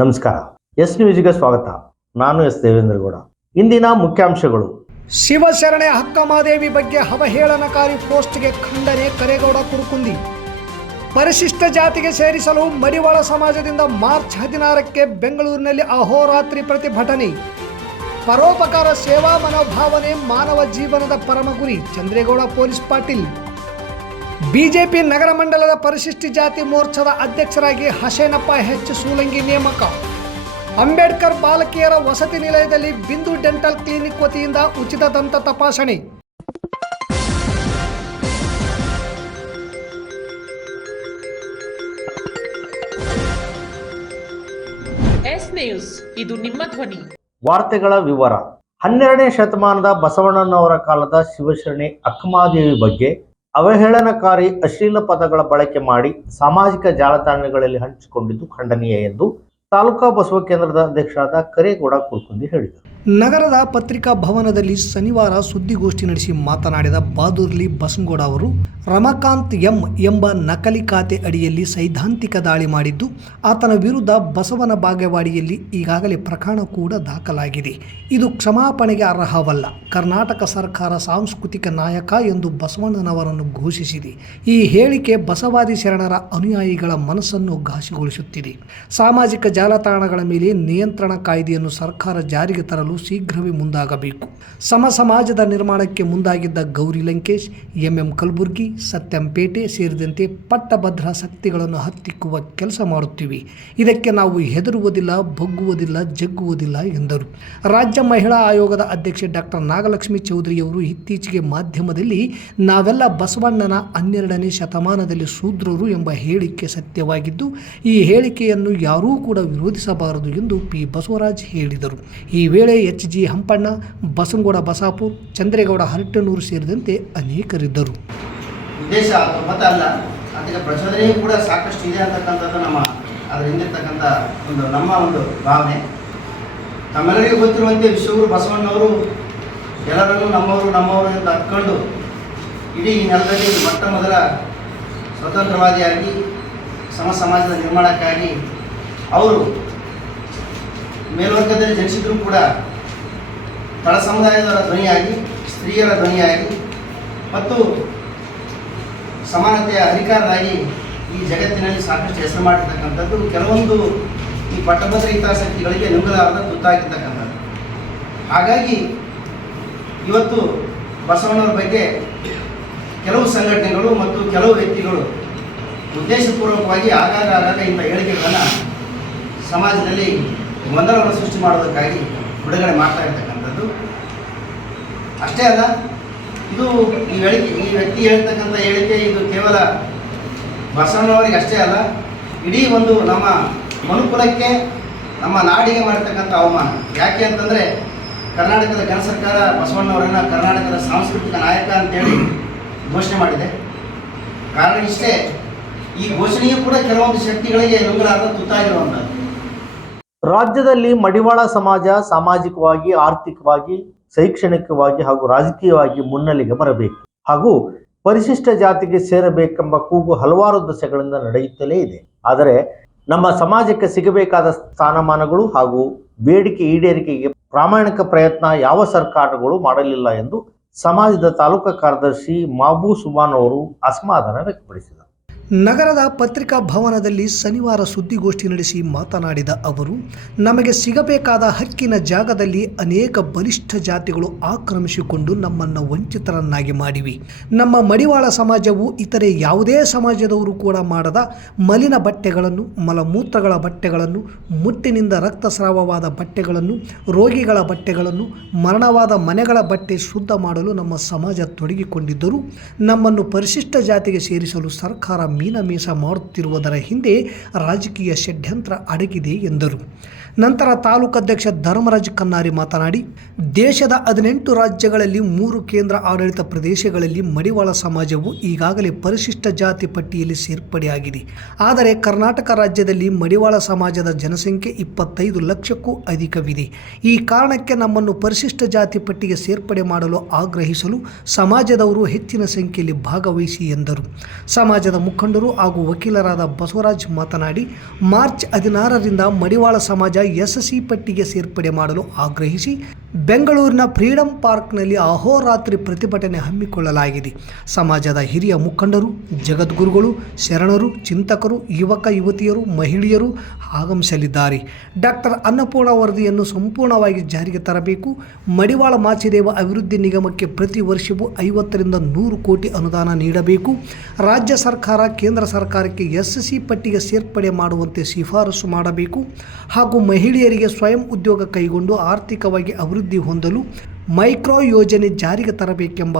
ನಮಸ್ಕಾರ. ಎಸ್ ನ್ಯೂಸ್ಗೆ ಸ್ವಾಗತ. ನಾನು ಎಸ್ ದೇವೇಂದ್ರಗೌಡ. ಇಂದಿನ ಮುಖ್ಯಾಂಶಗಳು. ಶಿವಶರಣೆ ಅಕ್ಕಮಹಾದೇವಿ ಬಗ್ಗೆ ಅವಹೇಳನಕಾರಿ ಪೋಸ್ಟ್ಗೆ ಖಂಡನೆ. ಕರೇಗೌಡ ಕುರುಕುಂದಿ. ಪರಿಶಿಷ್ಟ ಜಾತಿಗೆ ಸೇರಿಸಲು ಮಡಿವಾಳ ಸಮಾಜದಿಂದ ಮಾರ್ಚ್ 16ಕ್ಕೆ ಬೆಂಗಳೂರಿನಲ್ಲಿ ಅಹೋರಾತ್ರಿ ಪ್ರತಿಭಟನೆ. ಪರೋಪಕಾರ ಸೇವಾ ಮನೋಭಾವನೆ ಮಾನವ ಜೀವನದ ಪರಮ ಗುರಿ. ಚಂದ್ರೇಗೌಡ ಪೊಲೀಸ್ ಪಾಟೀಲ್. ಬಿಜೆಪಿ ನಗರ ಮಂಡಲದ ಪರಿಶಿಷ್ಟ ಜಾತಿ ಮೋರ್ಚಾದ ಅಧ್ಯಕ್ಷರಾಗಿ ಹಸೇನಪ್ಪ ಹೆಚ್ ಸೂಲಂಗಿ ನೇಮಕ. ಅಂಬೇಡ್ಕರ್ ಬಾಲಕಿಯರ ವಸತಿ ನಿಲಯದಲ್ಲಿ ಬಿಂದು ಡೆಂಟಲ್ ಕ್ಲಿನಿಕ್ ವತಿಯಿಂದ ಉಚಿತ ದಂತ ತಪಾಸಣೆ. ಎಸ್ ನ್ಯೂಸ್, ಇದು ನಿಮ್ಮ ಧ್ವನಿ. ವಾರ್ತೆಗಳ ವಿವರ. 12ನೇ ಶತಮಾನದ ಬಸವಣ್ಣನವರ ಕಾಲದ ಶಿವಶರಣೆ ಅಕ್ಕಮಹಾದೇವಿ ಬಗ್ಗೆ ಅವಹೇಳನಕಾರಿ ಅಶ್ಲೀಲ ಪದಗಳ ಬಳಕೆ ಮಾಡಿ ಸಾಮಾಜಿಕ ಜಾಲತಾಣಗಳಲ್ಲಿ ಹಂಚಿಕೊಂಡಿದ್ದು ಖಂಡನೀಯ ಎಂದು ತಾಲೂಕಾ ಬಸವ ಕೇಂದ್ರದ ಅಧ್ಯಕ್ಷರಾದ ಕರೇಗೌಡ ಕುರುಕುಂದಿ ಹೇಳಿದರು. ನಗರದ ಪತ್ರಿಕಾ ಭವನದಲ್ಲಿ ಶನಿವಾರ ಸುದ್ದಿಗೋಷ್ಠಿ ನಡೆಸಿ ಮಾತನಾಡಿದ ಬಾದೂರ್ಲಿ ಬಸನಗೌಡ ಅವರು, ರಮಾಕಾಂತ್ ಎಂ ಎಂಬ ನಕಲಿ ಖಾತೆ ಅಡಿಯಲ್ಲಿ ಸೈದ್ಧಾಂತಿಕ ದಾಳಿ ಮಾಡಿದ್ದು, ಆತನ ವಿರುದ್ಧ ಬಸವನ ಬಾಗೇವಾಡಿಯಲ್ಲಿ ಈಗಾಗಲೇ ಪ್ರಕರಣ ಕೂಡ ದಾಖಲಾಗಿದೆ. ಇದು ಕ್ಷಮಾಪಣೆಗೆ ಅರ್ಹವಲ್ಲ. ಕರ್ನಾಟಕ ಸರ್ಕಾರ ಸಾಂಸ್ಕೃತಿಕ ನಾಯಕ ಎಂದು ಬಸವಣ್ಣನವರನ್ನು ಘೋಷಿಸಿದೆ. ಈ ಹೇಳಿಕೆ ಬಸವಾದಿ ಶರಣರ ಅನುಯಾಯಿಗಳ ಮನಸ್ಸನ್ನು ಘಾಸಿಗೊಳಿಸುತ್ತಿದೆ. ಸಾಮಾಜಿಕ ಜಾಲತಾಣಗಳ ಮೇಲೆ ನಿಯಂತ್ರಣ ಕಾಯ್ದೆಯನ್ನು ಸರ್ಕಾರ ಜಾರಿಗೆ ತರಲು ಶೀಘ್ರವೇ ಮುಂದಾಗಬೇಕು. ಸಮಾಜದ ನಿರ್ಮಾಣಕ್ಕೆ ಮುಂದಾಗಿದ್ದ ಗೌರಿ ಲಂಕೇಶ್, ಎಂಎಂ ಕಲಬುರ್ಗಿ, ಸತ್ಯಂಪೇಟೆ ಸೇರಿದಂತೆ ಪಟ್ಟಭದ್ರ ಶಕ್ತಿಗಳನ್ನು ಹತ್ತಿಕ್ಕುವ ಕೆಲಸ ಮಾಡುತ್ತಿವೆ. ಇದಕ್ಕೆ ನಾವು ಹೆದರುವುದಿಲ್ಲ, ಬಗ್ಗುವುದಿಲ್ಲ, ಜಗ್ಗುವುದಿಲ್ಲ ಎಂದರು. ರಾಜ್ಯ ಮಹಿಳಾ ಆಯೋಗದ ಅಧ್ಯಕ್ಷೆ ಡಾಕ್ಟರ್ ನಾಗಲಕ್ಷ್ಮಿ ಚೌಧರಿಯವರು ಇತ್ತೀಚೆಗೆ ಮಾಧ್ಯಮದಲ್ಲಿ ನಾವೆಲ್ಲ ಬಸವಣ್ಣನ 12ನೇ ಶತಮಾನದಲ್ಲಿ ಶೂದ್ರರು ಎಂಬ ಹೇಳಿಕೆ ಸತ್ಯವಾಗಿದ್ದು, ಈ ಹೇಳಿಕೆಯನ್ನು ಯಾರೂ ಕೂಡ ವಿರೋಧಿಸಬಾರದು ಎಂದು ಪಿ ಬಸವರಾಜ್ ಹೇಳಿದರು. ಈ ವೇಳೆ ಎಚ್ ಜಿ ಹಂಪಣ್ಣ, ಬಸನಗೌಡ ಬಸಾಪುರ್, ಚಂದ್ರೇಗೌಡ ಹರಟನೂರು ಸೇರಿದಂತೆ ಅನೇಕರಿದ್ದರು. ಉದ್ದೇಶ ಮತ ಅಲ್ಲ, ಅದಕ್ಕೆ ಪ್ರಚೋದನೆಯೂ ಕೂಡ ಸಾಕಷ್ಟು ಇದೆ ಅಂತಕ್ಕಂಥದ್ದು ಅದರ ಹಿಂದಿರ್ತಕ್ಕಂಥ ನಮ್ಮ ಒಂದು ಭಾವನೆ. ತಮ್ಮೆಲ್ಲರಿಗೂ ಗೊತ್ತಿರುವಂತೆ ವಿಶ್ವಗುರು ಬಸವಣ್ಣವರು ಎಲ್ಲರನ್ನೂ ನಮ್ಮವರು ಎಂದು ಹತ್ಕೊಂಡು ಇಡೀ ನೆಲದಲ್ಲಿ ಮೊಟ್ಟ ಮೊದಲ ಸ್ವತಂತ್ರವಾದಿಯಾಗಿ ಸಮಾಜದ ನಿರ್ಮಾಣಕ್ಕಾಗಿ ಅವರು ಮೇಲ್ವರ್ಗದಲ್ಲಿ ಜನಿಸಿದ್ರು ಕೂಡ ತಳ ಸಮುದಾಯದ ಧ್ವನಿಯಾಗಿ, ಸ್ತ್ರೀಯರ ಧ್ವನಿಯಾಗಿ ಮತ್ತು ಸಮಾನತೆಯ ಅಧಿಕಾರರಾಗಿ ಈ ಜಗತ್ತಿನಲ್ಲಿ ಸಾಕಷ್ಟು ಹೆಸರು ಮಾಡಿರ್ತಕ್ಕಂಥದ್ದು ಕೆಲವೊಂದು ಈ ಪಟ್ಟಭದ್ರ ಹಿತಾಸಕ್ತಿಗಳಿಗೆ ನುಂಗಲಾರದ ತುತ್ತಾಗಿರ್ತಕ್ಕಂಥದ್ದು. ಹಾಗಾಗಿ ಇವತ್ತು ಬಸವಣ್ಣವರ ಬಗ್ಗೆ ಕೆಲವು ಸಂಘಟನೆಗಳು ಮತ್ತು ಕೆಲವು ವ್ಯಕ್ತಿಗಳು ಉದ್ದೇಶಪೂರ್ವಕವಾಗಿ ಆಗಾಗ ಇಂಥ ಹೇಳಿಕೆಗಳನ್ನು ಸಮಾಜದಲ್ಲಿ ಗೊಂದಲವನ್ನು ಸೃಷ್ಟಿ ಮಾಡೋದಕ್ಕಾಗಿ ಬಿಡುಗಡೆ ಮಾಡ್ತಾ ಇರ್ತಕ್ಕಂಥದ್ದು. ಅಷ್ಟೇ ಅಲ್ಲ, ಇದು ಈ ವ್ಯಕ್ತಿ ಹೇಳ್ತಕ್ಕಂಥ ಹೇಳಿಕೆ ಇದು ಕೇವಲ ಬಸವಣ್ಣವರಿಗೆ ಅಷ್ಟೇ ಅಲ್ಲ, ಇಡೀ ಒಂದು ನಮ್ಮ ಮನುಕುಲಕ್ಕೆ, ನಮ್ಮ ನಾಡಿಗೆ ಮಾಡಿರ್ತಕ್ಕಂಥ ಅವಮಾನ. ಯಾಕೆ ಅಂತಂದರೆ ಕರ್ನಾಟಕದ ಘನ ಸರ್ಕಾರ ಬಸವಣ್ಣವರನ್ನು ಕರ್ನಾಟಕದ ಸಾಂಸ್ಕೃತಿಕ ನಾಯಕ ಅಂತೇಳಿ ಘೋಷಣೆ ಮಾಡಿದೆ. ಕಾರಣ ಇಷ್ಟೇ, ಈ ಘೋಷಣೆಯೂ ಕೂಡ ಕೆಲವೊಂದು ಶಕ್ತಿಗಳಿಗೆ ನುಂಗಲಾರದ ತುತ್ತಾಗಿರುವಂಥದ್ದು. ರಾಜ್ಯದಲ್ಲಿ ಮಡಿವಾಳ ಸಮಾಜ ಸಾಮಾಜಿಕವಾಗಿ, ಆರ್ಥಿಕವಾಗಿ, ಶೈಕ್ಷಣಿಕವಾಗಿ ಹಾಗೂ ರಾಜಕೀಯವಾಗಿ ಮುನ್ನೆಲೆಗೆ ಬರಬೇಕು ಹಾಗೂ ಪರಿಶಿಷ್ಟ ಜಾತಿಗೆ ಸೇರಬೇಕೆಂಬ ಕೂಗು ಹಲವಾರು ದಶಕಗಳಿಂದ ನಡೆಯುತ್ತಲೇ ಇದೆ. ಆದರೆ ನಮ್ಮ ಸಮಾಜಕ್ಕೆ ಸಿಗಬೇಕಾದ ಸ್ಥಾನಮಾನಗಳು ಹಾಗೂ ಬೇಡಿಕೆ ಈಡೇರಿಕೆಗೆ ಪ್ರಾಮಾಣಿಕ ಪ್ರಯತ್ನ ಯಾವ ಸರ್ಕಾರಗಳು ಮಾಡಲಿಲ್ಲ ಎಂದು ಸಮಾಜದ ತಾಲೂಕಾ ಕಾರ್ಯದರ್ಶಿ ಮಾಬೂ ಸುಬಾನ್ ಅವರು ಅಸಮಾಧಾನ ವ್ಯಕ್ತಪಡಿಸಿದರು. ನಗರದ ಪತ್ರಿಕಾ ಭವನದಲ್ಲಿ ಶನಿವಾರ ಸುದ್ದಿಗೋಷ್ಠಿ ನಡೆಸಿ ಮಾತನಾಡಿದ ಅವರು, ನಮಗೆ ಸಿಗಬೇಕಾದ ಹಕ್ಕಿನ ಜಾಗದಲ್ಲಿ ಅನೇಕ ಬಲಿಷ್ಠ ಜಾತಿಗಳು ಆಕ್ರಮಿಸಿಕೊಂಡು ನಮ್ಮನ್ನು ವಂಚಿತರನ್ನಾಗಿ ಮಾಡಿವೆ. ನಮ್ಮ ಮಡಿವಾಳ ಸಮಾಜವು ಇತರೆ ಯಾವುದೇ ಸಮಾಜದವರು ಕೂಡ ಮಾಡದ ಮಲಿನ ಬಟ್ಟೆಗಳನ್ನು, ಮಲಮೂತ್ರಗಳ ಬಟ್ಟೆಗಳನ್ನು, ಮುಟ್ಟಿನಿಂದ ರಕ್ತಸ್ರಾವವಾದ ಬಟ್ಟೆಗಳನ್ನು, ರೋಗಿಗಳ ಬಟ್ಟೆಗಳನ್ನು, ಮರಣವಾದ ಮನೆಗಳ ಬಟ್ಟೆ ಶುದ್ಧ ಮಾಡಲು ನಮ್ಮ ಸಮಾಜ ತೊಡಗಿಕೊಂಡಿದ್ದರೂ ನಮ್ಮನ್ನು ಪರಿಶಿಷ್ಟ ಜಾತಿಗೆ ಸೇರಿಸಲು ಸರ್ಕಾರ ಮೀನಮೀಸ ಮಾಡುತ್ತಿರುವುದರ ಹಿಂದೆ ರಾಜಕೀಯ ಷಡ್ಯಂತ್ರ ಅಡಗಿದೆ ಎಂದರು. ನಂತರ ತಾಲೂಕಾಧ್ಯಕ್ಷ ಧರ್ಮರಾಜ್ ಕನ್ನಾರಿ ಮಾತನಾಡಿ, ದೇಶದ 18 ರಾಜ್ಯಗಳಲ್ಲಿ 3 ಕೇಂದ್ರ ಆಡಳಿತ ಪ್ರದೇಶಗಳಲ್ಲಿ ಮಡಿವಾಳ ಸಮಾಜವು ಈಗಾಗಲೇ ಪರಿಶಿಷ್ಟ ಜಾತಿ ಪಟ್ಟಿಯಲ್ಲಿ ಸೇರ್ಪಡೆಯಾಗಿದೆ. ಆದರೆ ಕರ್ನಾಟಕ ರಾಜ್ಯದಲ್ಲಿ ಮಡಿವಾಳ ಸಮಾಜದ ಜನಸಂಖ್ಯೆ 25 ಲಕ್ಷಕ್ಕೂ ಅಧಿಕವಿದೆ. ಈ ಕಾರಣಕ್ಕೆ ನಮ್ಮನ್ನು ಪರಿಶಿಷ್ಟ ಜಾತಿ ಪಟ್ಟಿಗೆ ಸೇರ್ಪಡೆ ಮಾಡಲು ಆಗ್ರಹಿಸಲು ಸಮಾಜದವರು ಹೆಚ್ಚಿನ ಸಂಖ್ಯೆಯಲ್ಲಿ ಭಾಗವಹಿಸಿ ಎಂದರು. ಸಮಾಜದ ಮುಖಂಡರು ಮುಖಂಡರು ಹಾಗೂ ವಕೀಲರಾದ ಬಸವರಾಜ್ ಮಾತನಾಡಿ ಮಾರ್ಚ್ 16ರಿಂದ ಮಡಿವಾಳ ಸಮಾಜ ಎಸ್ಎಸ್ಸಿ ಪಟ್ಟಿಗೆ ಸೇರ್ಪಡೆ ಮಾಡಲು ಆಗ್ರಹಿಸಿ ಬೆಂಗಳೂರಿನ ಫ್ರೀಡಂ ಪಾರ್ಕ್ನಲ್ಲಿ ಅಹೋರಾತ್ರಿ ಪ್ರತಿಭಟನೆ ಹಮ್ಮಿಕೊಳ್ಳಲಾಗಿದೆ. ಸಮಾಜದ ಹಿರಿಯ ಮುಖಂಡರು, ಜಗದ್ಗುರುಗಳು, ಶರಣರು, ಚಿಂತಕರು, ಯುವಕ ಯುವತಿಯರು, ಮಹಿಳೆಯರು ಆಗಮಿಸಲಿದ್ದಾರೆ. ಡಾಕ್ಟರ್ ಅನ್ನಪೂರ್ಣ ವರದಿಯನ್ನು ಸಂಪೂರ್ಣವಾಗಿ ಜಾರಿಗೆ ತರಬೇಕು. ಮಡಿವಾಳ ಮಾಚಿದೇವ ಅಭಿವೃದ್ಧಿ ನಿಗಮಕ್ಕೆ ಪ್ರತಿ ವರ್ಷವೂ 50ರಿಂದ 100 ಕೋಟಿ ಅನುದಾನ ನೀಡಬೇಕು. ರಾಜ್ಯ ಸರ್ಕಾರ ಕೇಂದ್ರ ಸರ್ಕಾರಕ್ಕೆ ಎಸ್ಎಸ್ಸಿ ಪಟ್ಟಿಗೆ ಸೇರ್ಪಡೆ ಮಾಡುವಂತೆ ಶಿಫಾರಸು ಮಾಡಬೇಕು ಹಾಗೂ ಮಹಿಳೆಯರಿಗೆ ಸ್ವಯಂ ಉದ್ಯೋಗ ಕೈಗೊಂಡು ಆರ್ಥಿಕವಾಗಿ ಅಭಿವೃದ್ಧಿ ಹೊಂದಲು ಮೈಕ್ರೋ ಯೋಜನೆ ಜಾರಿಗೆ ತರಬೇಕೆಂಬ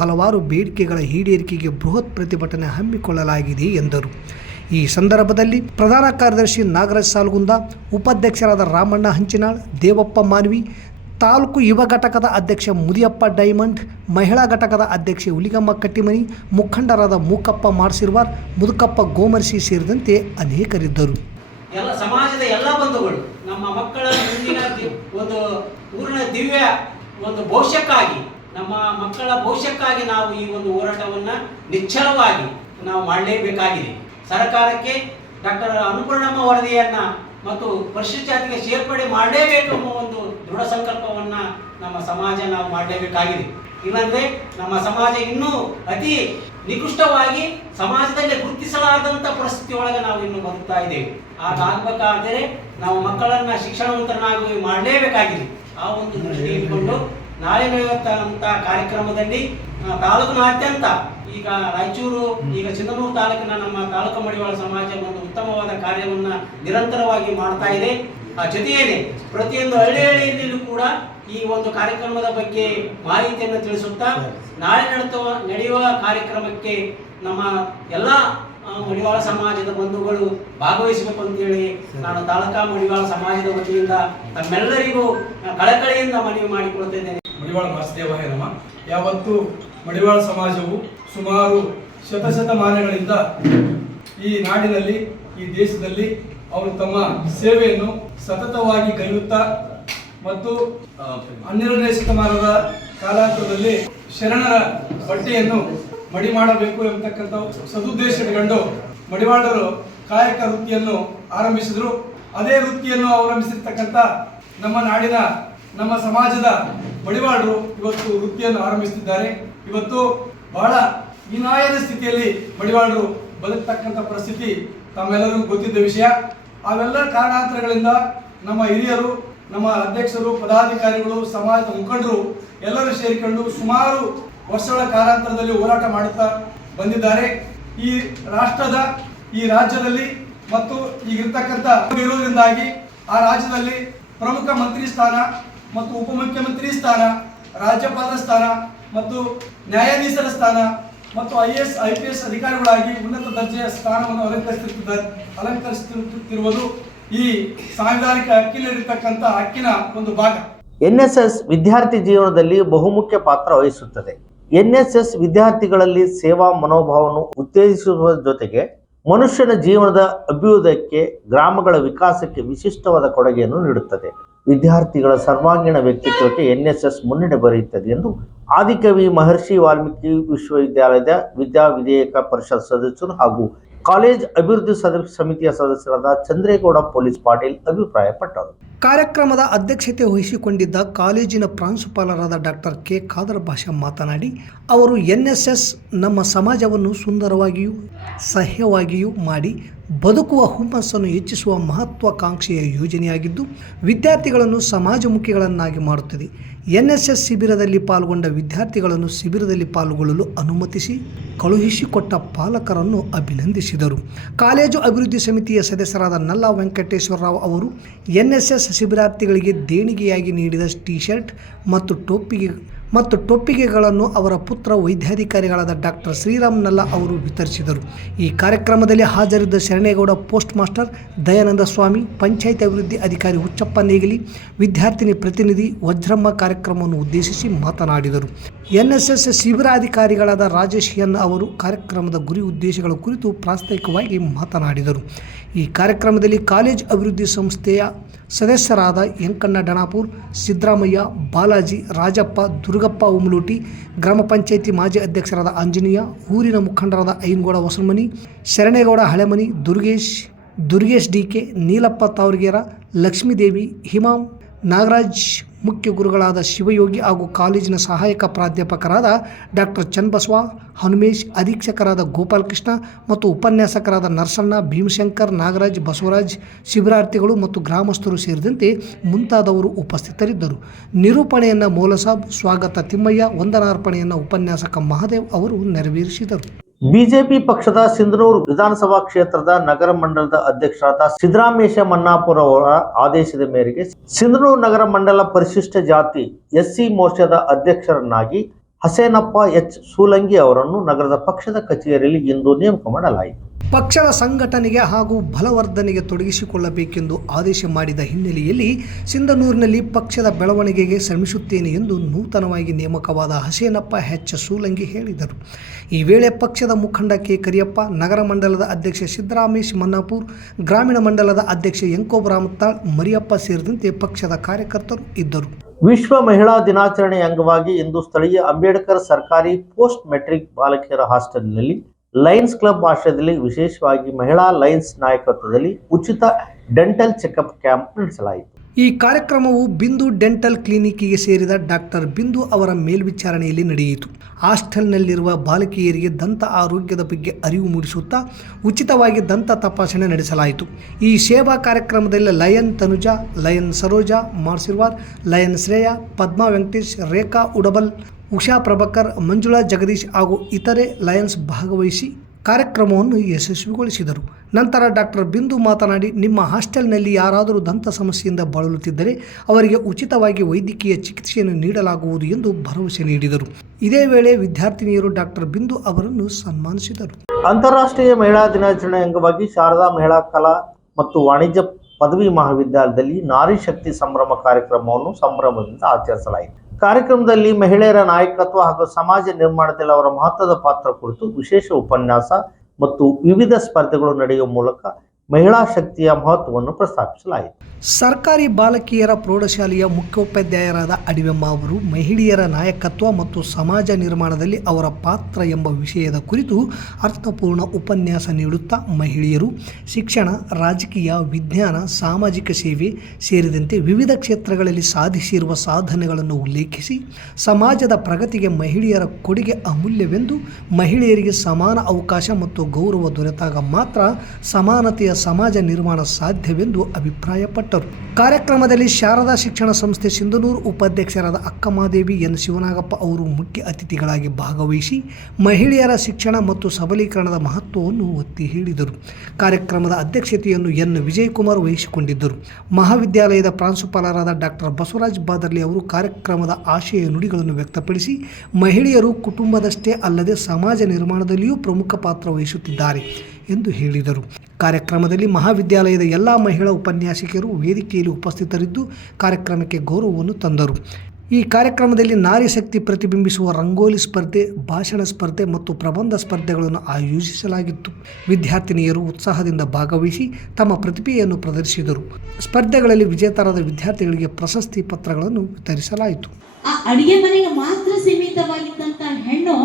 ಹಲವಾರು ಬೇಡಿಕೆಗಳ ಈಡೇರಿಕೆಗೆ ಬೃಹತ್ ಪ್ರತಿಭಟನೆ ಹಮ್ಮಿಕೊಳ್ಳಲಾಗಿದೆ ಎಂದರು. ಈ ಸಂದರ್ಭದಲ್ಲಿ ಪ್ರಧಾನ ಕಾರ್ಯದರ್ಶಿ ನಾಗರಾಜ್ ಸಾಲ್ಗುಂದ, ಉಪಾಧ್ಯಕ್ಷರಾದ ರಾಮಣ್ಣ ಹಂಚಿನಾಳ್, ದೇವಪ್ಪ ಮಾನ್ವಿ, ತಾಲೂಕು ಯುವ ಘಟಕದ ಅಧ್ಯಕ್ಷ ಮುದಿಯಪ್ಪ ಡೈಮಂಡ್, ಮಹಿಳಾ ಘಟಕದ ಅಧ್ಯಕ್ಷೆ ಹುಲಿಗಮ್ಮ ಕಟ್ಟಿಮನಿ, ಮುಖಂಡರಾದ ಮೂಕಪ್ಪ ಮಾಡ್ಸಿರ್ವಾರ್, ಮುದುಕಪ್ಪ ಗೋಮರ್ಸಿ ಸೇರಿದಂತೆ ಅನೇಕರಿದ್ದರು. ಎಲ್ಲ ಸಮಾಜದ ಎಲ್ಲ ಬಂಧುಗಳು ನಮ್ಮ ಮಕ್ಕಳ ಮುಂದಿನ ಒಂದು ಊರಿನ ದಿವ್ಯ ಒಂದು ಭವಿಷ್ಯಕ್ಕಾಗಿ, ನಮ್ಮ ಮಕ್ಕಳ ಭವಿಷ್ಯಕ್ಕಾಗಿ ನಾವು ಈ ಒಂದು ಹೋರಾಟವನ್ನು ನಿಶ್ಚಲವಾಗಿ ನಾವು ಮಾಡಲೇಬೇಕಾಗಿದೆ. ಸರ್ಕಾರಕ್ಕೆ ಡಾಕ್ಟರ್ ಅನ್ನಪೂರ್ಣಮ್ಮ ವರದಿಯನ್ನ ಮತ್ತು ಪರಿಶಿಷ್ಟ ಜಾತಿಗೆ ಸೇರ್ಪಡೆ ಮಾಡಲೇಬೇಕು ಎಂಬ ಒಂದು ದೃಢ ಸಂಕಲ್ಪವನ್ನ ನಮ್ಮ ಸಮಾಜ ನಾವು ಮಾಡಲೇಬೇಕಾಗಿದೆ. ಇಲ್ಲಂದ್ರೆ ನಮ್ಮ ಸಮಾಜ ಇನ್ನೂ ಅತಿ ನಿಕೃಷ್ಟವಾಗಿ ಸಮಾಜದಲ್ಲಿ ಗುರುತಿಸಲಾರದಂತ ಪರಿಸ್ಥಿತಿ ಒಳಗೆ ನಾವು ಇನ್ನು ಬದುಕ್ತಾ ಇದ್ದೇವೆ. ಹಾಗಾಗಬೇಕಾದರೆ ನಾವು ಮಕ್ಕಳನ್ನ ಶಿಕ್ಷಣವಂತರನ್ನಾಗಿ ಮಾಡಲೇಬೇಕಾಗಿದೆ. ಆ ಒಂದು ದೃಷ್ಟಿ ಇಟ್ಕೊಂಡು ನಾಳೆ ನಡೆಯುವಂತ ಕಾರ್ಯಕ್ರಮದಲ್ಲಿ ತಾಲೂಕಿನಾದ್ಯಂತ ಈಗ ರಾಯಚೂರು, ಈಗ ಸಿಂಧನೂರು ತಾಲೂಕಿನ ನಮ್ಮ ತಾಲೂಕು ಮಡಿವಾಳ ಸಮಾಜ ಒಂದು ಉತ್ತಮವಾದ ಕಾರ್ಯವನ್ನ ನಿರಂತರವಾಗಿ ಮಾಡ್ತಾ ಇದೆ. ಆ ಜೊತೆಯೇನೆ ಪ್ರತಿಯೊಂದು ಹಳ್ಳಿಯಲ್ಲಿಯೂ ಕೂಡ ಈ ಒಂದು ಕಾರ್ಯಕ್ರಮದ ಬಗ್ಗೆ ಮಾಹಿತಿಯನ್ನು ತಿಳಿಸುತ್ತಾ ನಾಳೆ ನಡೆಯುವ ಕಾರ್ಯಕ್ರಮಕ್ಕೆ ನಮ್ಮ ಎಲ್ಲ ಮಡಿವಾಳ ಸಮಾಜದ ಬಂಧುಗಳು ಭಾಗವಹಿಸಬೇಕು ಅಂತೇಳಿ ನಾನು ತಾಲೂಕಾ ಮಡಿವಾಳ ಸಮಾಜದ ವತಿಯಿಂದ ತಮ್ಮೆಲ್ಲರಿಗೂ ಕಳಕಳಿಯಿಂದ ಮನವಿ ಮಾಡಿಕೊಳ್ತಿದ್ದೇನೆ. ಮಡಿವಾಳ ಮಾಚಿದೇವಾಯ ನಮಃ. ಯಾವತ್ತು ಮಡಿವಾಳ ಸಮಾಜವು ಸುಮಾರು ಶತಮಾನಗಳಿಂದ ಈ ನಾಡಿನಲ್ಲಿ, ಈ ದೇಶದಲ್ಲಿ ಅವರು ತಮ್ಮ ಸೇವೆಯನ್ನು ಸತತವಾಗಿ ಗೈಯುತ್ತಾ ಮತ್ತು 12ನೇ ಶತಮಾನದ ಕಾಲಾಂತರದಲ್ಲಿ ಶರಣರ ಬಟ್ಟೆಯನ್ನು ಮಡಿ ಮಾಡಬೇಕು ಎಂಬತಕ್ಕಂಥ ಸದುದ್ದೇಶ ಇಟ್ಕೊಂಡು ಮಡಿವಾಳರು ಕಾಯಕ ವೃತ್ತಿಯನ್ನು ಆರಂಭಿಸಿದರು. ಅದೇ ವೃತ್ತಿಯನ್ನು ಅವಲಂಬಿಸಿರ್ತಕ್ಕಂಥ ನಮ್ಮ ನಾಡಿನ, ನಮ್ಮ ಸಮಾಜದ ಮಡಿವಾಳರು ಇವತ್ತು ವೃತ್ತಿಯನ್ನು ಆರಂಭಿಸುತ್ತಿದ್ದಾರೆ. ಇವತ್ತು ಬಹಳ ಹೀನಾಯದ ಸ್ಥಿತಿಯಲ್ಲಿ ಮಡಿವಾಳರು ಬದುಕತಕ್ಕಂಥ ಪರಿಸ್ಥಿತಿ ತಮ್ಮೆಲ್ಲರಿಗೂ ಗೊತ್ತಿದ್ದ ವಿಷಯ. ಅವೆಲ್ಲ ಕಾರಣಾಂತರಗಳಿಂದ ನಮ್ಮ ಹಿರಿಯರು, ನಮ್ಮ ಅಧ್ಯಕ್ಷರು, ಪದಾಧಿಕಾರಿಗಳು, ಸಮಾಜದ ಮುಖಂಡರು ಎಲ್ಲರೂ ಸೇರಿಕೊಂಡು ಸುಮಾರು ವರ್ಷಗಳ ಕಾಲಾಂತರದಲ್ಲಿ ಹೋರಾಟ ಮಾಡುತ್ತಾ ಬಂದಿದ್ದಾರೆ. ಈ ರಾಷ್ಟ್ರದ, ಈ ರಾಜ್ಯದಲ್ಲಿ ಮತ್ತು ಈಗಿರ್ತಕ್ಕಂಥ ಇರುವುದರಿಂದಾಗಿ ಆ ರಾಜ್ಯದಲ್ಲಿ ಪ್ರಮುಖ ಮಂತ್ರಿ ಸ್ಥಾನ ಮತ್ತು ಉಪಮುಖ್ಯಮಂತ್ರಿ ಸ್ಥಾನ, ರಾಜ್ಯಪಾಲರ ಸ್ಥಾನ ಮತ್ತು ನ್ಯಾಯಾಧೀಶರ ಸ್ಥಾನ ಮತ್ತು IAS IPS ಅಧಿಕಾರಿಗಳಾಗಿ ಉನ್ನತ ದರ್ಜೆಯ ಸ್ಥಾನವನ್ನು ಅಲಂಕರಿಸುತ್ತಿರುವುದು ಈ ಸಾಂವಿಧಾನಿಕ ಹಕ್ಕಿನಲ್ಲಿರ್ತಕ್ಕಂಥ ಹಕ್ಕಿನ ಒಂದು ಭಾಗ. NSS ವಿದ್ಯಾರ್ಥಿ ಜೀವನದಲ್ಲಿ ಬಹುಮುಖ್ಯ ಪಾತ್ರ ವಹಿಸುತ್ತದೆ. NSS ವಿದ್ಯಾರ್ಥಿಗಳಲ್ಲಿ ಸೇವಾ ಮನೋಭಾವವನ್ನು ಉತ್ತೇಜಿಸುವ ಜೊತೆಗೆ ಮನುಷ್ಯನ ಜೀವನದ ಅಭ್ಯುದಯಕ್ಕೆ, ಗ್ರಾಮಗಳ ವಿಕಾಸಕ್ಕೆ ವಿಶಿಷ್ಟವಾದ ಕೊಡುಗೆಯನ್ನು ನೀಡುತ್ತದೆ. ವಿದ್ಯಾರ್ಥಿಗಳ ಸರ್ವಾಂಗೀಣ ವ್ಯಕ್ತಿತ್ವಕ್ಕೆ NSS ಮುನ್ನಡೆ ಬರೆಯುತ್ತದೆ ಎಂದು ಆದಿಕವಿ ಮಹರ್ಷಿ ವಾಲ್ಮೀಕಿ ವಿಶ್ವವಿದ್ಯಾಲಯದ ವಿದ್ಯಾವಿಧೇಯಕ ಪರಿಷತ್ ಸದಸ್ಯರು ಹಾಗೂ ಕಾಲೇಜ್ ಅಭಿವೃದ್ಧಿ ಸಮಿತಿಯ ಸದಸ್ಯರಾದ ಚಂದ್ರೇಗೌಡ ಪೊಲೀಸ್ ಪಾಟೀಲ್ ಅಭಿಪ್ರಾಯಪಟ್ಟರು. ಕಾರ್ಯಕ್ರಮದ ಅಧ್ಯಕ್ಷತೆ ವಹಿಸಿಕೊಂಡಿದ್ದ ಕಾಲೇಜಿನ ಪ್ರಾಂಶುಪಾಲರಾದ ಡಾಕ್ಟರ್ ಕೆ ಖಾದರ್ ಭಾಷಾ ಮಾತನಾಡಿ, ಅವರು NSS ನಮ್ಮ ಸಮಾಜವನ್ನು ಸುಂದರವಾಗಿಯೂ ಸಹ್ಯವಾಗಿಯೂ ಮಾಡಿ ಬದುಕುವ ಹುಮ್ಮಸ್ಸನ್ನು ಹೆಚ್ಚಿಸುವ ಮಹತ್ವಾಕಾಂಕ್ಷೆಯ ಯೋಜನೆಯಾಗಿದ್ದು ವಿದ್ಯಾರ್ಥಿಗಳನ್ನು ಸಮಾಜಮುಖಿಗಳನ್ನಾಗಿ ಮಾಡುತ್ತದೆ. NSS ಶಿಬಿರದಲ್ಲಿ ಪಾಲ್ಗೊಂಡ ವಿದ್ಯಾರ್ಥಿಗಳನ್ನು ಶಿಬಿರದಲ್ಲಿ ಪಾಲ್ಗೊಳ್ಳಲು ಅನುಮತಿಸಿ ಕಳುಹಿಸಿಕೊಟ್ಟ ಪಾಲಕರನ್ನು ಅಭಿನಂದಿಸಿದರು. ಕಾಲೇಜು ಅಭಿವೃದ್ಧಿ ಸಮಿತಿಯ ಸದಸ್ಯರಾದ ನಲ್ಲಾ ವೆಂಕಟೇಶ್ವರರಾವ್ ಅವರು NSS ಶಿಬಿರಾರ್ಥಿಗಳಿಗೆ ದೇಣಿಗೆಯಾಗಿ ನೀಡಿದ ಟಿ-ಶರ್ಟ್ ಮತ್ತು ಟೊಪ್ಪಿಗೆಗಳನ್ನು ಅವರ ಪುತ್ರ ವೈದ್ಯಾಧಿಕಾರಿಗಳಾದ ಡಾಕ್ಟರ್ ಶ್ರೀರಾಮ್ ನಲ್ಲಾ ಅವರು ವಿತರಿಸಿದರು. ಈ ಕಾರ್ಯಕ್ರಮದಲ್ಲಿ ಹಾಜರಿದ್ದ ಶರಣೇಗೌಡ ಪೋಸ್ಟ್ ಮಾಸ್ಟರ್ ದಯಾನಂದ ಸ್ವಾಮಿ, ಪಂಚಾಯತ್ ಅಭಿವೃದ್ಧಿ ಅಧಿಕಾರಿ ಹುಚ್ಚಪ್ಪ ನೇಗಿಲಿ, ವಿದ್ಯಾರ್ಥಿನಿ ಪ್ರತಿನಿಧಿ ವಜ್ರಮ್ಮ ಕಾರ್ಯಕ್ರಮವನ್ನು ಉದ್ದೇಶಿಸಿ ಮಾತನಾಡಿದರು. NSS ಶಿಬಿರಾಧಿಕಾರಿಗಳಾದ ರಾಜೇಶ್ ಎನ್ ಅವರು ಕಾರ್ಯಕ್ರಮದ ಗುರಿ ಉದ್ದೇಶಗಳ ಕುರಿತು ಪ್ರಾಸ್ತಾವಿಕವಾಗಿ ಮಾತನಾಡಿದರು. ಈ ಕಾರ್ಯಕ್ರಮದಲ್ಲಿ ಕಾಲೇಜ್ ಅಭಿವೃದ್ಧಿ ಸಂಸ್ಥೆಯ ಸದಸ್ಯರಾದ ಯಂಕಣ್ಣ ಡಣಾಪುರ್, ಸಿದ್ದರಾಮಯ್ಯ, ಬಾಲಾಜಿ, ರಾಜಪ್ಪ, ದುರ್ಗಪ್ಪ ಉಮ್ಲೂಟಿ, ಗ್ರಾಮ ಪಂಚಾಯಿತಿ ಮಾಜಿ ಅಧ್ಯಕ್ಷರಾದ ಆಂಜನೇಯ, ಊರಿನ ಮುಖಂಡರಾದ ಐನಗೌಡ ಹೊಸಮನಿ, ಶರಣೇಗೌಡ ಹಳೆಮನಿ, ದುರ್ಗೇಶ್ ಡಿಕೆ, ನೀಲಪ್ಪ ತಾವರ್ಗೇರ, ಲಕ್ಷ್ಮೀದೇವಿ, ಹಿಮಾಮ್, ನಾಗರಾಜ್, ಮುಖ್ಯ ಗುರುಗಳಾದ ಶಿವಯೋಗಿ ಹಾಗೂ ಕಾಲೇಜಿನ ಸಹಾಯಕ ಪ್ರಾಧ್ಯಾಪಕರಾದ ಡಾಕ್ಟರ್ ಚನ್ನಬಸವ, ಹನುಮೇಶ್, ಅಧೀಕ್ಷಕರಾದ ಗೋಪಾಲಕೃಷ್ಣ ಮತ್ತು ಉಪನ್ಯಾಸಕರಾದ ನರಸಣ್ಣ, ಭೀಮಶಂಕರ್, ನಾಗರಾಜ್, ಬಸವರಾಜ್, ಶಿಬಿರಾರ್ಥಿಗಳು ಮತ್ತು ಗ್ರಾಮಸ್ಥರು ಸೇರಿದಂತೆ ಮುಂತಾದವರು ಉಪಸ್ಥಿತರಿದ್ದರು. ನಿರೂಪಣೆಯನ್ನು ಮೌಲಸಾಬ್, ಸ್ವಾಗತ ತಿಮ್ಮಯ್ಯ, ವಂದನಾರ್ಪಣೆಯನ್ನು ಉಪನ್ಯಾಸಕ ಮಹಾದೇವ್ ಅವರು ನೆರವೇರಿಸಿದರು. ಬಿಜೆಪಿ ಪಕ್ಷದ ಸಿಂಧನೂರು ವಿಧಾನಸಭಾ ಕ್ಷೇತ್ರದ ನಗರ ಮಂಡಲದ ಅಧ್ಯಕ್ಷರಾದ ಸಿದ್ದರಾಮೇಶ ಮನ್ನಾಪುರ ಅವರ ಆದೇಶದ ಮೇರೆಗೆ ಸಿಂಧನೂರು ನಗರ ಮಂಡಲ ಪರಿಶಿಷ್ಟ ಜಾತಿ ಎಸ್ಸಿ ಮೋರ್ಚಾದ ಅಧ್ಯಕ್ಷರನ್ನಾಗಿ ಹಸೇನಪ್ಪ ಎಚ್ ಸೂಲಂಗಿ ಅವರನ್ನು ನಗರದ ಪಕ್ಷದ ಕಚೇರಿಯಲ್ಲಿ ಇಂದು ನೇಮಕ ಮಾಡಲಾಯಿತು. ಪಕ್ಷದ ಸಂಘಟನೆಗೆ ಹಾಗೂ ಬಲವರ್ಧನೆಗೆ ತೊಡಗಿಸಿಕೊಳ್ಳಬೇಕೆಂದು ಆದೇಶ ಮಾಡಿದ ಹಿನ್ನೆಲೆಯಲ್ಲಿ ಸಿಂಧನೂರಿನಲ್ಲಿ ಪಕ್ಷದ ಬೆಳವಣಿಗೆಗೆ ಶ್ರಮಿಸುತ್ತೇನೆ ಎಂದು ನೂತನವಾಗಿ ನೇಮಕವಾದ ಹಸೇನಪ್ಪ ಎಚ್ ಸೂಲಂಗಿ ಹೇಳಿದರು. ಈ ವೇಳೆ ಪಕ್ಷದ ಮುಖಂಡ ಕೆ ಕರಿಯಪ್ಪ, ನಗರ ಮಂಡಲದ ಅಧ್ಯಕ್ಷ ಸಿದ್ದರಾಮೇಶ್ ಮನ್ನಾಪುರ್, ಗ್ರಾಮೀಣ ಮಂಡಲದ ಅಧ್ಯಕ್ಷ ಯಂಕೋಬ್ ರಾಮತಾಳ್, ಮರಿಯಪ್ಪ ಸೇರಿದಂತೆ ಪಕ್ಷದ ಕಾರ್ಯಕರ್ತರು ಇದ್ದರು. ವಿಶ್ವ ಮಹಿಳಾ ದಿನಾಚರಣೆ ಅಂಗವಾಗಿ ಇಂದು ಸ್ಥಳೀಯ ಅಂಬೇಡ್ಕರ್ ಸರ್ಕಾರಿ ಪೋಸ್ಟ್ ಮೆಟ್ರಿಕ್ ಬಾಲಕಿಯರ ಹಾಸ್ಟೆಲ್ನಲ್ಲಿ ಲಯನ್ಸ್ ಕ್ಲಬ್ ಆಶ್ರಯದಲ್ಲಿ ವಿಶೇಷವಾಗಿ ಮಹಿಳಾ ಲಯನ್ಸ್ ನಾಯಕತ್ವದಲ್ಲಿ ಉಚಿತ ಡೆಂಟಲ್ ಚೆಕಪ್ ಕ್ಯಾಂಪ್ ನಡೆಸಲಾಯಿತು. ಈ ಕಾರ್ಯಕ್ರಮವು ಬಿಂದು ಡೆಂಟಲ್ ಕ್ಲಿನಿಕ್ಗೆ ಸೇರಿದ ಡಾಕ್ಟರ್ ಬಿಂದು ಅವರ ಮೇಲ್ವಿಚಾರಣೆಯಲ್ಲಿ ನಡೆಯಿತು. ಹಾಸ್ಟೆಲ್ನಲ್ಲಿರುವ ಬಾಲಕಿಯರಿಗೆ ದಂತ ಆರೋಗ್ಯದ ಬಗ್ಗೆ ಅರಿವು ಮೂಡಿಸುತ್ತಾ ಉಚಿತವಾಗಿ ದಂತ ತಪಾಸಣೆ ನಡೆಸಲಾಯಿತು. ಈ ಸೇವಾ ಕಾರ್ಯಕ್ರಮದಲ್ಲಿ lion Tanuja, lion Saroja Marsirwar, lion Shreya, Padma Venkatesh, Rekha Udabal, Usha Prabhakar, Manjula Jagadish ಹಾಗೂ ಇತರೆ ಲಯನ್ಸ್ ಭಾಗವಹಿಸಿ ಕಾರ್ಯಕ್ರಮವನ್ನು ಯಶಸ್ವಿಗೊಳಿಸಿದರು. ನಂತರ ಡಾಕ್ಟರ್ ಬಿಂದು ಮಾತನಾಡಿ, ನಿಮ್ಮ ಹಾಸ್ಟೆಲ್ನಲ್ಲಿ ಯಾರಾದರೂ ದಂತ ಸಮಸ್ಯೆಯಿಂದ ಬಳಲುತ್ತಿದ್ದರೆ ಅವರಿಗೆ ಉಚಿತವಾಗಿ ವೈದ್ಯಕೀಯ ಚಿಕಿತ್ಸೆಯನ್ನು ನೀಡಲಾಗುವುದು ಎಂದು ಭರವಸೆ ನೀಡಿದರು. ಇದೇ ವೇಳೆ ವಿದ್ಯಾರ್ಥಿನಿಯರು ಡಾಕ್ಟರ್ ಬಿಂದು ಅವರನ್ನು ಸನ್ಮಾನಿಸಿದರು. ಅಂತಾರಾಷ್ಟ್ರೀಯ ಮಹಿಳಾ ದಿನಾಚರಣೆ ಅಂಗವಾಗಿ ಶಾರದಾ ಮಹಿಳಾ ಕಲಾ ಮತ್ತು ವಾಣಿಜ್ಯ ಪದವಿ ಮಹಾವಿದ್ಯಾಲಯದಲ್ಲಿ ನಾರಿ ಶಕ್ತಿ ಸಂಭ್ರಮ ಕಾರ್ಯಕ್ರಮವನ್ನು ಸಂಭ್ರಮದಿಂದ ಆಚರಿಸಲಾಯಿತು. ಕಾರ್ಯಕ್ರಮದಲ್ಲಿ ಮಹಿಳೆಯರ ನಾಯಕತ್ವ ಹಾಗೂ ಸಮಾಜ ನಿರ್ಮಾಣದಲ್ಲಿ ಅವರ ಮಹತ್ವದ ಪಾತ್ರ ಕುರಿತು ವಿಶೇಷ ಉಪನ್ಯಾಸ ಮತ್ತು ವಿವಿಧ ಸ್ಪರ್ಧೆಗಳು ನಡೆಯುವ ಮೂಲಕ ಮಹಿಳಾ ಶಕ್ತಿಯ ಮಹತ್ವವನ್ನು ಪ್ರಸ್ತಾಪಿಸಲಾಯಿತು. ಸರ್ಕಾರಿ ಬಾಲಕಿಯರ ಪ್ರೌಢಶಾಲೆಯ ಮುಖ್ಯೋಪಾಧ್ಯಾಯರಾದ ಅಡಿವೆಮ್ಮ ಅವರು ಮಹಿಳೆಯರ ನಾಯಕತ್ವ ಮತ್ತು ಸಮಾಜ ನಿರ್ಮಾಣದಲ್ಲಿ ಅವರ ಪಾತ್ರ ಎಂಬ ವಿಷಯದ ಕುರಿತು ಅರ್ಥಪೂರ್ಣ ಉಪನ್ಯಾಸ ನೀಡುತ್ತಾ ಮಹಿಳೆಯರು ಶಿಕ್ಷಣ, ರಾಜಕೀಯ, ವಿಜ್ಞಾನ, ಸಾಮಾಜಿಕ ಸೇವೆ ಸೇರಿದಂತೆ ವಿವಿಧ ಕ್ಷೇತ್ರಗಳಲ್ಲಿ ಸಾಧಿಸಿರುವ ಸಾಧನೆಗಳನ್ನು ಉಲ್ಲೇಖಿಸಿ ಸಮಾಜದ ಪ್ರಗತಿಗೆ ಮಹಿಳೆಯರ ಕೊಡುಗೆ ಅಮೂಲ್ಯವೆಂದು, ಮಹಿಳೆಯರಿಗೆ ಸಮಾನ ಅವಕಾಶ ಮತ್ತು ಗೌರವ ದೊರೆತಾಗ ಮಾತ್ರ ಸಮಾನತೆಯ ಸಮಾಜ ನಿರ್ಮಾಣ ಸಾಧ್ಯವೆಂದು ಅಭಿಪ್ರಾಯಪಟ್ಟರು. ಕಾರ್ಯಕ್ರಮದಲ್ಲಿ ಶಾರದಾ ಶಿಕ್ಷಣ ಸಂಸ್ಥೆ ಸಿಂಧನೂರು ಉಪಾಧ್ಯಕ್ಷರಾದ ಅಕ್ಕಮಾದೇವಿ ಎನ್ ಶಿವನಾಗಪ್ಪ ಅವರು ಮುಖ್ಯ ಅತಿಥಿಗಳಾಗಿ ಭಾಗವಹಿಸಿ ಮಹಿಳೆಯರ ಶಿಕ್ಷಣ ಮತ್ತು ಸಬಲೀಕರಣದ ಮಹತ್ವವನ್ನು ಒತ್ತಿ ಹೇಳಿದರು. ಕಾರ್ಯಕ್ರಮದ ಅಧ್ಯಕ್ಷತೆಯನ್ನು ಎನ್ ವಿಜಯಕುಮಾರ್ ವಹಿಸಿಕೊಂಡಿದ್ದರು. ಮಹಾವಿದ್ಯಾಲಯದ ಪ್ರಾಂಶುಪಾಲರಾದ ಡಾಕ್ಟರ್ ಬಸವರಾಜ್ ಬಾದರ್ಲಿ ಅವರು ಕಾರ್ಯಕ್ರಮದ ಆಶಯ ನುಡಿಗಳನ್ನು ವ್ಯಕ್ತಪಡಿಸಿ ಮಹಿಳೆಯರು ಕುಟುಂಬದಷ್ಟೇ ಅಲ್ಲದೆ ಸಮಾಜ ನಿರ್ಮಾಣದಲ್ಲಿಯೂ ಪ್ರಮುಖ ಪಾತ್ರ ವಹಿಸುತ್ತಿದ್ದಾರೆ ಎಂದು ಹೇಳಿದರು. ಕಾರ್ಯಕ್ರಮದಲ್ಲಿ ಮಹಾವಿದ್ಯಾಲಯದ ಎಲ್ಲ ಮಹಿಳಾ ಉಪನ್ಯಾಸಕರು ವೇದಿಕೆಯಲ್ಲಿ ಉಪಸ್ಥಿತರಿದ್ದು ಕಾರ್ಯಕ್ರಮಕ್ಕೆ ಗೌರವವನ್ನು ತಂದರು. ಈ ಕಾರ್ಯಕ್ರಮದಲ್ಲಿ ನಾರಿ ಶಕ್ತಿ ಪ್ರತಿಬಿಂಬಿಸುವ ರಂಗೋಲಿ ಸ್ಪರ್ಧೆ, ಭಾಷಣ ಸ್ಪರ್ಧೆ ಮತ್ತು ಪ್ರಬಂಧ ಸ್ಪರ್ಧೆಗಳನ್ನು ಆಯೋಜಿಸಲಾಗಿತ್ತು. ವಿದ್ಯಾರ್ಥಿನಿಯರು ಉತ್ಸಾಹದಿಂದ ಭಾಗವಹಿಸಿ ತಮ್ಮ ಪ್ರತಿಭೆಯನ್ನು ಪ್ರದರ್ಶಿಸಿದರು. ಸ್ಪರ್ಧೆಗಳಲ್ಲಿ ವಿಜೇತರಾದ ವಿದ್ಯಾರ್ಥಿಗಳಿಗೆ ಪ್ರಶಸ್ತಿ ಪತ್ರಗಳನ್ನು ವಿತರಿಸಲಾಯಿತು. ಅಡಿಗೆ ಮನೆಗೆ ಮಾತ್ರ ಸೀಮಿತವಾಗಿದ್ದಂತ ಹೆಣ್ಣು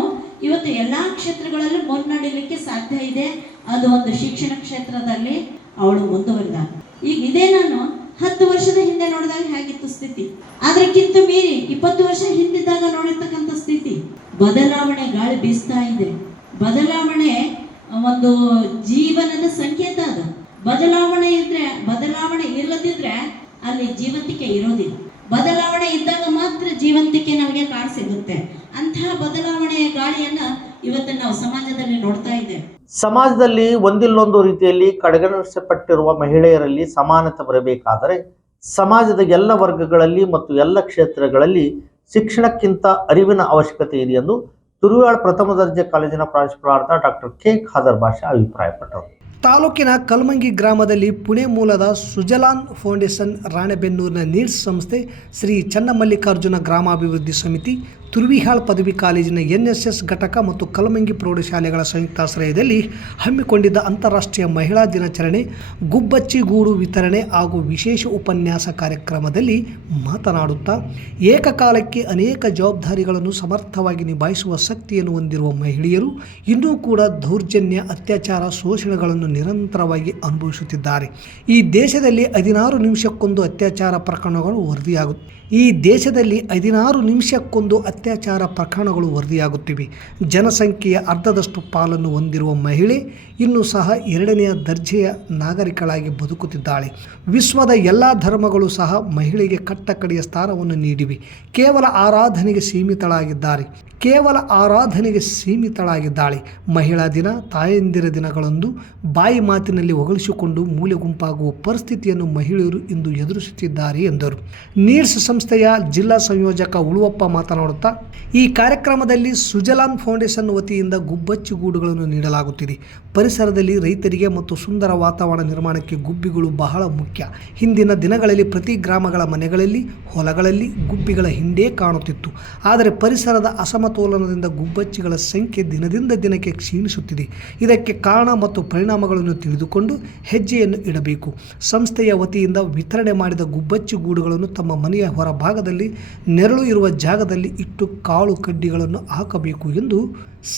ಇವತ್ತು ಎಲ್ಲಾ ಕ್ಷೇತ್ರಗಳಲ್ಲೂ ಮುನ್ನಡೆಯಲಿಕ್ಕೆ ಸಾಧ್ಯ ಇದೆ. ಅದು ಒಂದು ಶಿಕ್ಷಣ ಕ್ಷೇತ್ರದಲ್ಲಿ ಅವಳು ಮುಂದುವರಿದ. ಈಗ ಇದೇ ನಾನು 10 ವರ್ಷದ ಹಿಂದೆ ನೋಡಿದಾಗ ಹೇಗಿತ್ತು ಸ್ಥಿತಿ, ಅದಕ್ಕಿಂತ ಮೀರಿ 20 ವರ್ಷ ಹಿಂದಿದ್ದಾಗ ನೋಡಿರ್ತಕ್ಕಂಥ ಸ್ಥಿತಿ ಬದಲಾವಣೆ ಗಾಳಿ ಬೀಸ್ತಾ ಇದೆ. ಬದಲಾವಣೆ ಒಂದು ಜೀವನದ ಸಂಕೇತ. ಅದು ಬದಲಾವಣೆ ಇದ್ರೆ, ಬದಲಾವಣೆ ಇಲ್ಲದಿದ್ರೆ ಅಲ್ಲಿ ಜೀವಂತಿಕೆ ಇರೋದಿಲ್ಲ. ಬದಲಾವಣೆ ಇದ್ದಾಗ ಮಾತ್ರ ಜೀವಂತಿಕೆ ನಮಗೆ ಕಾಣಸಿಗುತ್ತೆ. ಅಂತಹ ಬದಲಾವಣೆಯ ಗಾಳಿಯನ್ನ ಇವತ್ತು ನಾವು ಸಮಾಜದಲ್ಲಿ ನೋಡ್ತಾ ಇದ್ದೇವೆ. ಸಮಾಜದಲ್ಲಿ ಒಂದಿಲ್ಲೊಂದು ರೀತಿಯಲ್ಲಿ ಕಡೆಗಣಿಸಲ್ಪಟ್ಟಿರುವ ಮಹಿಳೆಯರಲ್ಲಿ ಸಮಾನತೆ ಬರಬೇಕಾದರೆ ಸಮಾಜದ ಎಲ್ಲ ವರ್ಗಗಳಲ್ಲಿ ಮತ್ತು ಎಲ್ಲ ಕ್ಷೇತ್ರಗಳಲ್ಲಿ ಶಿಕ್ಷಣಕ್ಕಿಂತ ಅರಿವಿನ ಅವಶ್ಯಕತೆ ಇದೆ ಎಂದು ತುರುವಾಳ ಪ್ರಥಮ ದರ್ಜೆ ಕಾಲೇಜಿನ ಪ್ರಾಂಶುಪಾಲರಾದ ಡಾಕ್ಟರ್ ಕೆ ಖಾದರ್ ಭಾಷಾ ಅಭಿಪ್ರಾಯಪಟ್ಟರು. ತಾಲೂಕಿನ ಕಲ್ಮಂಗಿ ಗ್ರಾಮದಲ್ಲಿ ಪುಣೆ ಮೂಲದ ಸುಜಲಾನ್ ಫೌಂಡೇಶನ್, ರಾಣೆಬೆನ್ನೂರಿನ ನೀಡ್ಸ್ ಸಂಸ್ಥೆ, ಶ್ರೀ ಚನ್ನಮಲ್ಲಿಕಾರ್ಜುನ ಗ್ರಾಮಾಭಿವೃದ್ಧಿ ಸಮಿತಿ, ತುರ್ವಿಹಾಳ್ ಪದವಿ ಕಾಲೇಜಿನ NSS ಘಟಕ ಮತ್ತು ಕಲಮಂಗಿ ಪ್ರೌಢಶಾಲೆಗಳ ಸಂಯುಕ್ತಾಶ್ರಯದಲ್ಲಿ ಹಮ್ಮಿಕೊಂಡಿದ್ದ ಅಂತಾರಾಷ್ಟ್ರೀಯ ಮಹಿಳಾ ದಿನಾಚರಣೆ, ಗುಬ್ಬಚ್ಚಿ ಗೂಡು ವಿತರಣೆ ಹಾಗೂ ವಿಶೇಷ ಉಪನ್ಯಾಸ ಕಾರ್ಯಕ್ರಮದಲ್ಲಿ ಮಾತನಾಡುತ್ತಾ, ಏಕಕಾಲಕ್ಕೆ ಅನೇಕ ಜವಾಬ್ದಾರಿಗಳನ್ನು ಸಮರ್ಥವಾಗಿ ನಿಭಾಯಿಸುವ ಶಕ್ತಿಯನ್ನು ಹೊಂದಿರುವ ಮಹಿಳೆಯರು ಇನ್ನೂ ಕೂಡ ದೌರ್ಜನ್ಯ, ಅತ್ಯಾಚಾರ, ಶೋಷಣೆಗಳನ್ನು ನಿರಂತರವಾಗಿ ಅನುಭವಿಸುತ್ತಿದ್ದಾರೆ. ಈ ದೇಶದಲ್ಲಿ 16 ನಿಮಿಷಕ್ಕೊಂದು ಅತ್ಯಾಚಾರ ಪ್ರಕರಣಗಳು ವರದಿಯಾಗುತ್ತಿವೆ. ಜನಸಂಖ್ಯೆಯ ಅರ್ಧದಷ್ಟು ಪಾಲನ್ನು ಹೊಂದಿರುವ ಮಹಿಳೆ ಇನ್ನೂ ಸಹ 2ನೇ ದರ್ಜೆಯ ನಾಗರಿಕಳಾಗಿ ಬದುಕುತ್ತಿದ್ದಾಳೆ. ವಿಶ್ವದ ಎಲ್ಲ ಧರ್ಮಗಳು ಸಹ ಮಹಿಳೆಗೆ ಕಟ್ಟಕಡೆಯ ಸ್ಥಾನವನ್ನು ನೀಡಿವೆ. ಕೇವಲ ಆರಾಧನೆಗೆ ಸೀಮಿತಳಾಗಿದ್ದಾಳೆ. ಮಹಿಳಾ ದಿನ, ತಾಯಂದಿರ ದಿನಗಳಂದು ಬಾಯಿ ಮಾತಿನಲ್ಲಿ ಹೊಗಳಿಸಿಕೊಂಡು ಮೂಲೆ ಗುಂಪಾಗುವ ಪರಿಸ್ಥಿತಿಯನ್ನು ಮಹಿಳೆಯರು ಇಂದು ಎದುರಿಸುತ್ತಿದ್ದಾರೆ ಎಂದರು. ನೀಡ್ಸ್ ಸಂಸ್ಥೆಯ ಜಿಲ್ಲಾ ಸಂಯೋಜಕ ಉಳುವಪ್ಪ ಮಾತನಾಡುತ್ತಾ, ಈ ಕಾರ್ಯಕ್ರಮದಲ್ಲಿ ಸುಜಲಾನ್ ಫೌಂಡೇಶನ್ ವತಿಯಿಂದ ಗುಬ್ಬಚ್ಚಿ ಗೂಡುಗಳನ್ನು ನೀಡಲಾಗುತ್ತಿದೆ. ಪರಿಸರದಲ್ಲಿ ರೈತರಿಗೆ ಮತ್ತು ಸುಂದರ ವಾತಾವರಣ ನಿರ್ಮಾಣಕ್ಕೆ ಗುಬ್ಬಿಗಳು ಬಹಳ ಮುಖ್ಯ. ಹಿಂದಿನ ದಿನಗಳಲ್ಲಿ ಪ್ರತಿ ಗ್ರಾಮಗಳ ಮನೆಗಳಲ್ಲಿ, ಹೊಲಗಳಲ್ಲಿ ಗುಬ್ಬಿಗಳ ಹಿಂಡೇ ಕಾಣುತ್ತಿತ್ತು. ಆದರೆ ಪರಿಸರದ ಅಸಮತೋಲನದಿಂದ ಗುಬ್ಬಚ್ಚಿಗಳ ಸಂಖ್ಯೆ ದಿನದಿಂದ ದಿನಕ್ಕೆ ಕ್ಷೀಣಿಸುತ್ತಿದೆ. ಇದಕ್ಕೆ ಕಾರಣ ಮತ್ತು ಪರಿಣಾಮಗಳನ್ನು ತಿಳಿದುಕೊಂಡು ಹೆಜ್ಜೆಯನ್ನು ಇಡಬೇಕು. ಸಂಸ್ಥೆಯ ವತಿಯಿಂದ ವಿತರಣೆ ಮಾಡಿದ ಗುಬ್ಬಚ್ಚಿ ಗೂಡುಗಳನ್ನು ತಮ್ಮ ಮನೆಯ ಹೊರಭಾಗದಲ್ಲಿ ನೆರಳು ಇರುವ ಜಾಗದಲ್ಲಿ ಇಟ್ಟು ಕಾಳು ಕಡ್ಡಿಗಳನ್ನು ಹಾಕಬೇಕು ಎಂದು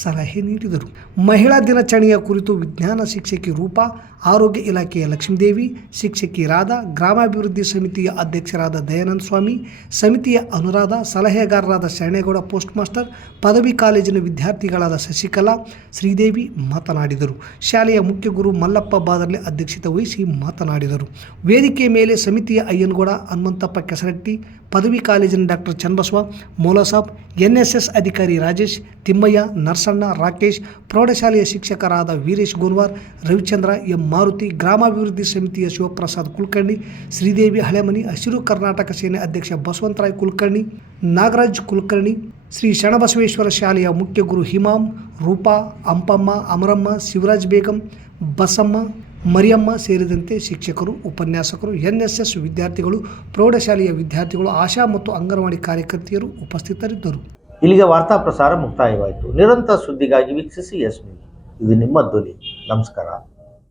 ಸಲಹೆ ನೀಡಿದರು. ಮಹಿಳಾ ದಿನಾಚರಣೆಯ ಕುರಿತು ವಿಜ್ಞಾನ ಶಿಕ್ಷಕಿ ರೂಪಾ, ಆರೋಗ್ಯ ಇಲಾಖೆಯ ಲಕ್ಷ್ಮೀದೇವಿ, ಶಿಕ್ಷಕಿ ರಾಧಾ, ಗ್ರಾಮಾಭಿವೃದ್ಧಿ ಸಮಿತಿಯ ಅಧ್ಯಕ್ಷರಾದ ದಯಾನಂದ ಸ್ವಾಮಿ, ಸಮಿತಿಯ ಅನುರಾಧ, ಸಲಹೆಗಾರರಾದ ಶರಣೇಗೌಡ ಪೋಸ್ಟ್ ಮಾಸ್ಟರ್, ಪದವಿ ಕಾಲೇಜಿನ ವಿದ್ಯಾರ್ಥಿಗಳಾದ ಶಶಿಕಲಾ, ಶ್ರೀದೇವಿ ಮಾತನಾಡಿದರು. ಶಾಲೆಯ ಮುಖ್ಯ ಗುರು ಮಲ್ಲಪ್ಪ ಬಾದರ್ಲೆ ಅಧ್ಯಕ್ಷತೆ ವಹಿಸಿ ಮಾತನಾಡಿದರು. ವೇದಿಕೆ ಮೇಲೆ ಸಮಿತಿಯ ಅಯ್ಯನಗೌಡ, ಹನುಮಂತಪ್ಪ ಕೆಸರಟ್ಟಿ, ಪದವಿ ಕಾಲೇಜಿನ ಡಾಕ್ಟರ್ ಚನ್ನಬಸವ, ಮೌಲಾಸಾಬ್, NSS ಅಧಿಕಾರಿ ರಾಜೇಶ್, ತಿಮ್ಮಯ್ಯ, ನರಸಣ್ಣ, ರಾಕೇಶ್, ಪ್ರೌಢಶಾಲೆಯ ಶಿಕ್ಷಕರಾದ ವೀರೇಶ್ ಗೋನ್ವಾರ್, ರವಿಚಂದ್ರ, ಎಂ ಮಾರುತಿ, ಗ್ರಾಮಾಭಿವೃದ್ಧಿ ಸಮಿತಿಯ ಶಿವಪ್ರಸಾದ್ ಕುಲಕರ್ಣಿ, ಶ್ರೀದೇವಿ ಹಳೆಮನಿ, ಹಸಿರು ಕರ್ನಾಟಕ ಸೇನೆ ಅಧ್ಯಕ್ಷ ಬಸವಂತರಾಯ್ ಕುಲಕರ್ಣಿ, ನಾಗರಾಜ್ ಕುಲಕರ್ಣಿ, ಶ್ರೀ ಶರಣಬಸವೇಶ್ವರ ಶಾಲೆಯ ಮುಖ್ಯ ಗುರು ಹಿಮಾಮ್, ರೂಪಾ, ಅಂಪಮ್ಮ, ಅಮರಮ್ಮ, ಶಿವರಾಜ್ ಬೇಗಂ, ಬಸಮ್ಮ, ಮರಿಯಮ್ಮ ಸೇರಿದಂತೆ ಶಿಕ್ಷಕರು, ಉಪನ್ಯಾಸಕರು, NSS ವಿದ್ಯಾರ್ಥಿಗಳು, ಪ್ರೌಢಶಾಲೆಯ ವಿದ್ಯಾರ್ಥಿಗಳು, ಆಶಾ ಮತ್ತು ಅಂಗನವಾಡಿ ಕಾರ್ಯಕರ್ತೆಯರು ಉಪಸ್ಥಿತರಿದ್ದರು. ಇಲ್ಲಿಗೆ ವಾರ್ತಾ ಪ್ರಸಾರ ಮುಕ್ತಾಯವಾಯಿತು. ನಿರಂತರ ಸುದ್ದಿಗಾಗಿ ವೀಕ್ಷಿಸಿ ಎಸ್ ನ್ಯೂಸ್. ಇದು ನಿಮ್ಮ ಧ್ವನಿ. ನಮಸ್ಕಾರ.